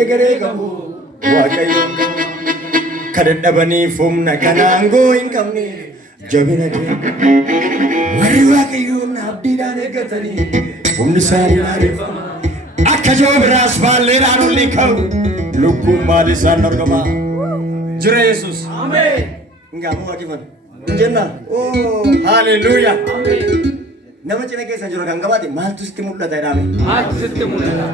egeree qabu waaqayyoon qabu kan dadhabaniif humna kana aangoo hin qabne jabina kenna warri waaqayyoon abdiidhaan eeggatanii humni isaanii dhaadheeffama akka joo biraas baalleedhaan olii ka'u lukkuun maal isaan dorgama jira Yesuus ameen ngaamu waaqifan jenna haleluuyaa nama cina keessa jiru kan gabaate maaltu sitti mul'ata jedhame maaltu sitti mul'ata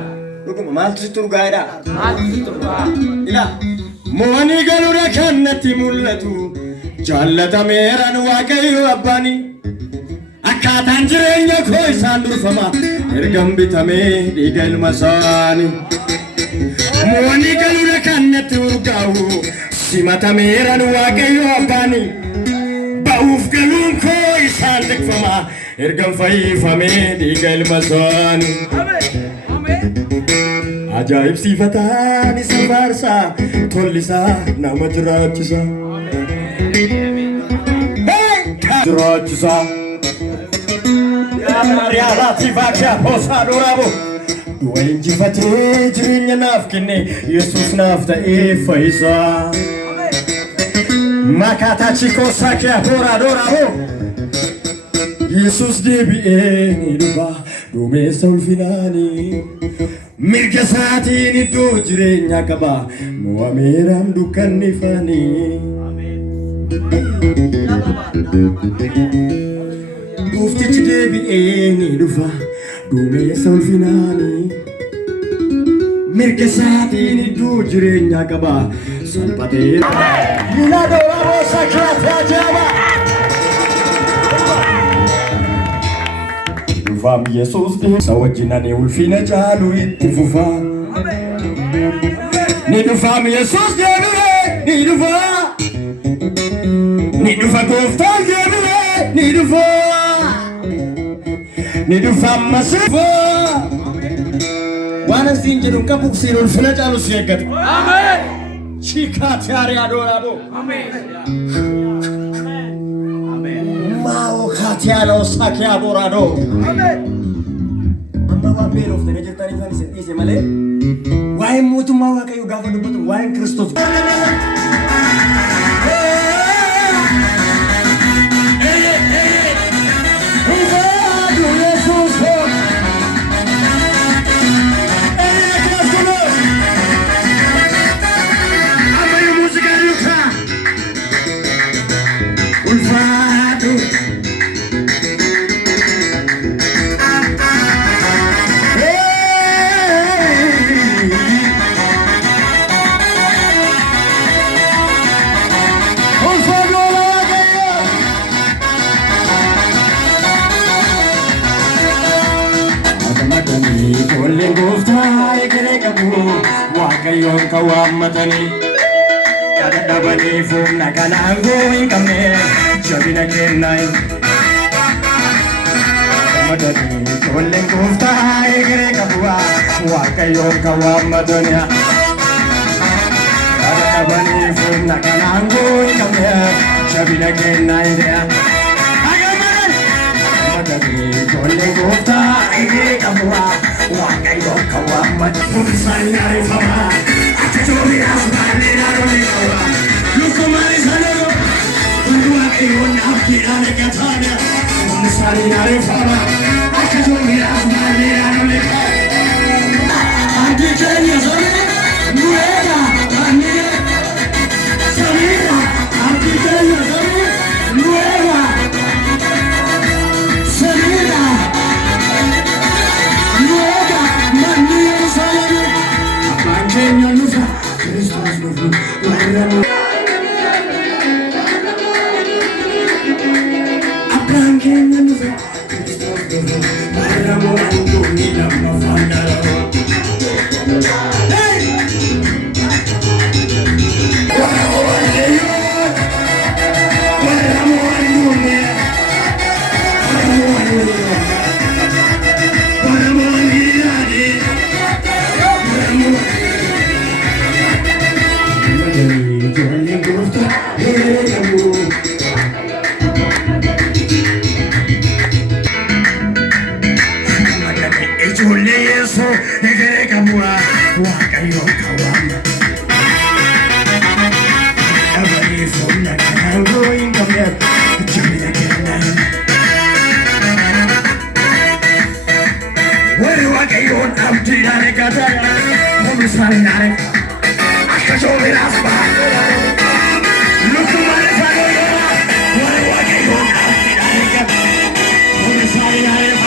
dhuguma maaltu sitti urgaa'edha maaltu sitti urgaa ila mo'anii galuudha kan natti mul'atu jaallatameeraan waaqayyo abbaani akkaataan jireenya koo isaan durfama ergan bitamee dhiiga ilma isaanii mo'anii galuudha kan natti urgaa'u simatameeraan waaqayyo abbaani ba'uuf galuun koo isaan tikfama ergan fayyifamee dhiiga ilma isaanii ajaa'ibsiifataan isa faarsaa tollisaa nama jiraachisa jiraachisa yaalaatiif akka hoosaa duraabo du'a injifatee jireenya naaf kenne Yesuus naaf ta'ee fayyisaa makaataa chikoosaa kee horaa duraabo Yesuus deebi'ee ni dhufa duumessa ulfinaanii mirga isaatiin iddoo jireenya qaba mo'ameeraan dukkannifanii Gooftichi deebi'ee ni dhufa duumessa ulfinaanii mirga isaatiin iddoo jireenya qaba salphatee Milado Rosa Kratia Fam Yesus de sawajina ni ulfina chalu ittifufa ni du fam Yesus de ni du fa gofta de ni du fam masifa wana sinjirun kapuk sirul ulfina chalu siyagat amen chika tiare adorabo amen Mao Katiano Sakia Borado. Amen. Amma wa bero of the vegetarian is a Malay. Why Mutumaka you govern the wine Christoph? Waaqayyoon kawaammatanii kadhadhabanii fuumna kana aangoo hin qabne jabina kennaa madanii ijoolleen gooftaa egeree qabu Waaqayyoon kawaammatanii kadhadhabanii fuumna kana aangoo hin qabne jabina kennaa madanii ijoolleen gooftaa egeree qabu Waaqayyoon kawaammatanii Sani arifama, achachori asmani narolikawa. Lukumari sanero, unduwakiyon abkirane katana. Sani arifama, achachori asmani narolikawa. Andi Kenya zone, nuera, andi Samira, andi Kenya zone, nuera, Samira, nuera, mandi Samira. Kenya nusa, Christos nusa, waramo. Apran Kenya nusa, Christos nusa, waramo andu nila mafandaro. Hey! Waramo andu, waramo andu ne, waramo andu, waramo andu ne, waramo. waaqayyoon kawaama dhabanii humna kanaan goo hin qabne jabina kennan warri waaqayyoon abdiidhaan eeggatan humni isaanii naareef akka shoobiraas bahan lukkumaan isaanii yoora warri waaqayyoon abdiidhaan eeggatan humni isaanii naareef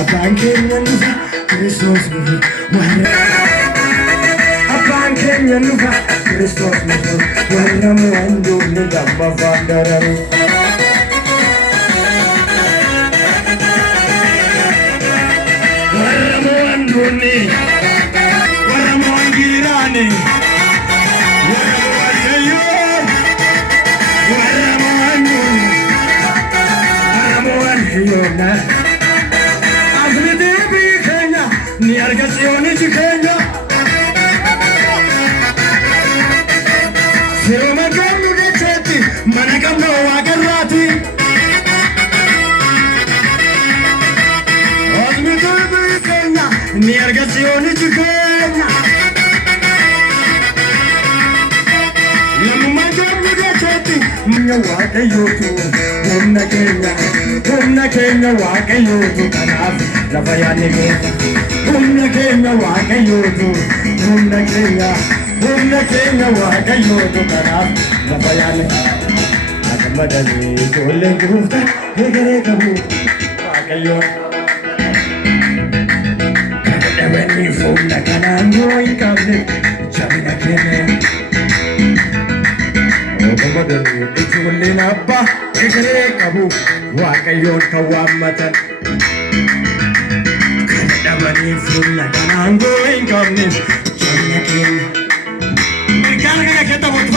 Abang Kenya nufa Kristus nufa Abang Kenya nufa Kristus nufa Warna muandu ni damba vandararu Warna muandu ni Warna muangirani Warna muangayon Warna muandu Warna muangiyona ni argazioni ci Kenya Siro maganu gaceti managamno agarrati Ozmi durbi Kenya ni argazioni ci Kenya Lamu maganu gaceti mnya waaqayyotu humna Kenya waaqayyotu kanaf lafayani Kenya humna Kenya waaqayyotu humna Kenya waaqayyotu kanaf lafayani akamadani ijoolleen gurufta egeree qabu waaqayyoon kana dhabaniif humna kanaan yoo hin qabne jabina kennan akamadani ijoolleen abbaa egeree qabu waaqayyoon kan waammatan Dabani fulla kanaan goo hin qabne jabina kennan.